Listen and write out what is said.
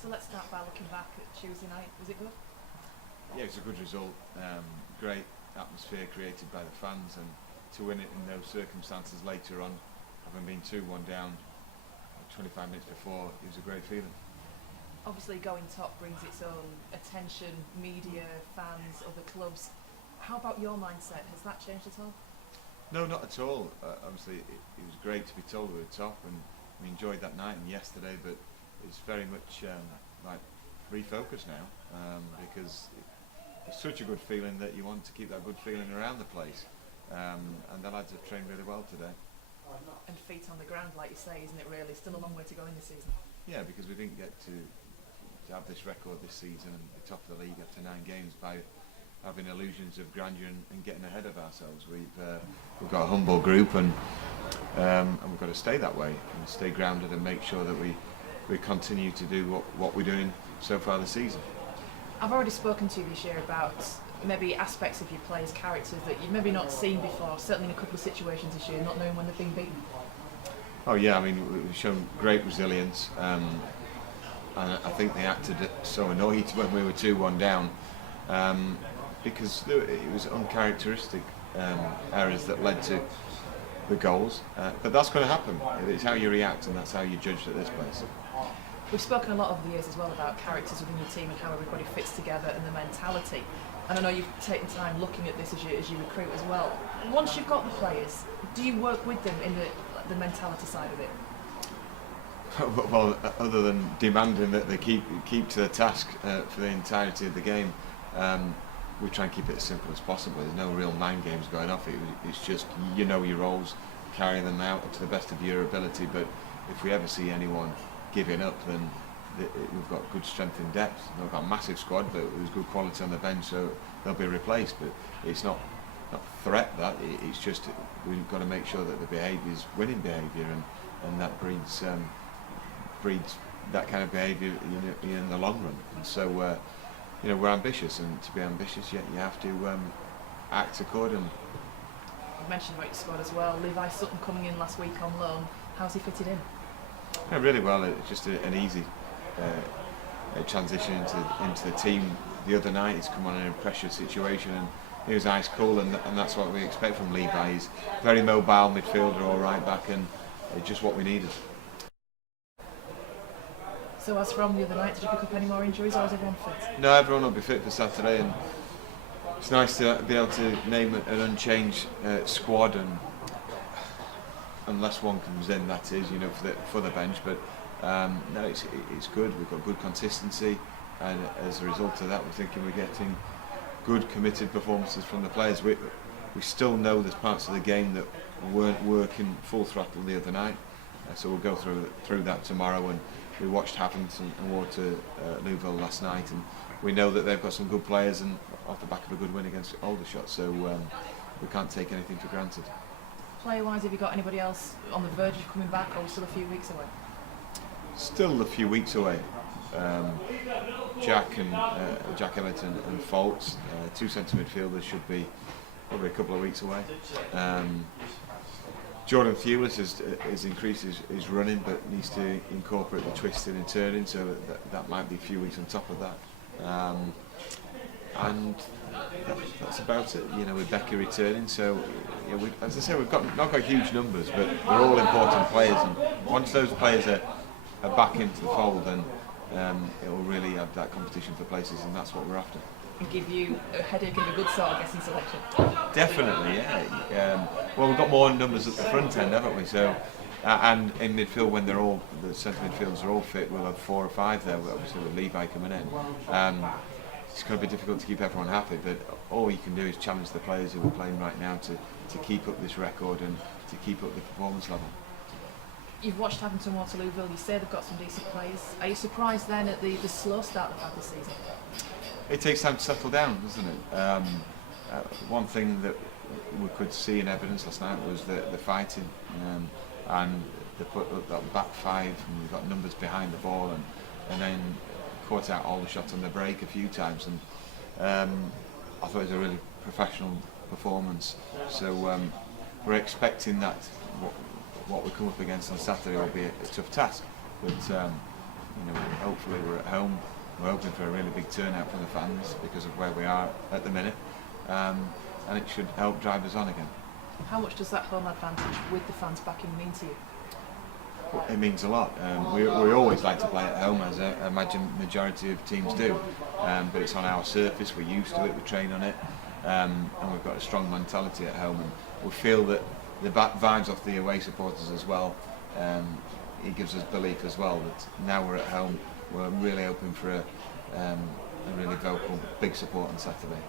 So let's start by looking back at Tuesday night. Was it good? Yeah, it's a good result. Great atmosphere created by the fans, and to win it in those circumstances later on, having been 2-1 down 25 minutes before, it was a great feeling. Obviously, going top brings its own attention, media, fans, other clubs. How about your mindset? Has that changed at all? No, not at all. Obviously, it was great to be told we were top, and we enjoyed that night and yesterday, but it's very much like refocused now, because it's such a good feeling that you want to keep that good feeling around the place, and the lads have trained really well today. And feet on the ground, like you say, isn't it really? Still a long way to go in this season. Yeah, because we didn't get to have this record this season and the top of the league after 9 games by having illusions of grandeur and getting ahead of ourselves. We've got a humble group, and we've got to stay that way and stay grounded and make sure that we continue to do what we're doing so far this season. I've already spoken to you this year about maybe aspects of your players' characters that you've maybe not seen before, certainly in a couple of situations this year, not knowing when they've been beaten. Oh yeah, I mean, we've shown great resilience, and I think they acted so annoyed when we were 2-1 down, because it was uncharacteristic errors that led to the goals, but that's going to happen. It's how you react, and that's how you're judged at this place. We've spoken a lot over the years as well about characters within your team and how everybody fits together and the mentality. And I know you've taken time looking at this as you recruit as well. Once you've got the players, do you work with them in the mentality side of it? Well, other than demanding that they keep to the task for the entirety of the game, we try and keep it as simple as possible. There's no real mind games going off. It's just, you know, your roles, carry them out to the best of your ability. But if we ever see anyone giving up, then we've got good strength in depth. We've got a massive squad, but there's good quality on the bench, so they'll be replaced. But it's not threat, that it's just we've got to make sure that the behaviour is winning behaviour, and that breeds that kind of behaviour in the long run. And so we're ambitious, and to be ambitious, you have to act accordingly. You mentioned about your squad as well. Levi Sutton coming in last week on loan. How's he fitted in? Yeah, really well. It's just an easy transition into the team. The other night he's come on in a pressure situation, and he was ice cool, and that's what we expect from Levi. He's very mobile midfielder, all right back, and just what we needed. So as from the other night, did you pick up any more injuries, or is everyone fit? No, everyone will be fit for Saturday, and it's nice to be able to name an unchanged squad, and unless one comes in, that is, for the bench. But no, it's good. We've got good consistency, and as a result of that, we're thinking we're getting good, committed performances from the players. We still know there's parts of the game that weren't working full throttle the other night, so we'll go through that tomorrow. And we watched Havant and Waterlooville last night, and we know that they've got some good players, and off the back of a good win against Aldershot, so we can't take anything for granted. Player-wise, have you got anybody else on the verge of coming back, or still a few weeks away? Still a few weeks away. Jack Emmett and Foltz, 2 centre midfielders, should be probably a couple of weeks away. Jordan Thewlis has increased his running, but needs to incorporate the twisting and turning, so that might be a few weeks on top of that. And that's about it. With Becky returning, so as I say, we've not got huge numbers, but they're all important players, and once those players are back into the fold, then it will really add that competition for places, and that's what we're after. And give you a headache of a good sort, I guess, in selection. Definitely, yeah. Well, we've got more numbers at the front end, haven't we? So, and in midfield, when the centre midfielders are all fit, we'll have 4 or 5 there. Obviously, with Levi coming in, it's going to be difficult to keep everyone happy. But all you can do is challenge the players who are playing right now to keep up this record and to keep up the performance level. You've watched Havant and Waterlooville. You say they've got some decent players. Are you surprised then at the slow start they've had this season? It takes time to settle down, doesn't it? One thing that we could see in evidence last night was the fighting, and they put up that back 5, and we've got numbers behind the ball, and then caught out all the shots on the break a few times, and I thought it was a really professional performance. So we're expecting that what we come up against on Saturday will be a tough task, but hopefully we're at home. We're hoping for a really big turnout from the fans because of where we are at the minute, and it should help drive us on again. How much does that home advantage with the fans backing mean to you? It means a lot. We always like to play at home, as I imagine the majority of teams do, but it's on our surface, we're used to it, we train on it, and we've got a strong mentality at home, and we feel that the vibes off the away supporters as well, it gives us belief as well that now we're at home, we're really hoping for a really vocal, big support on Saturday.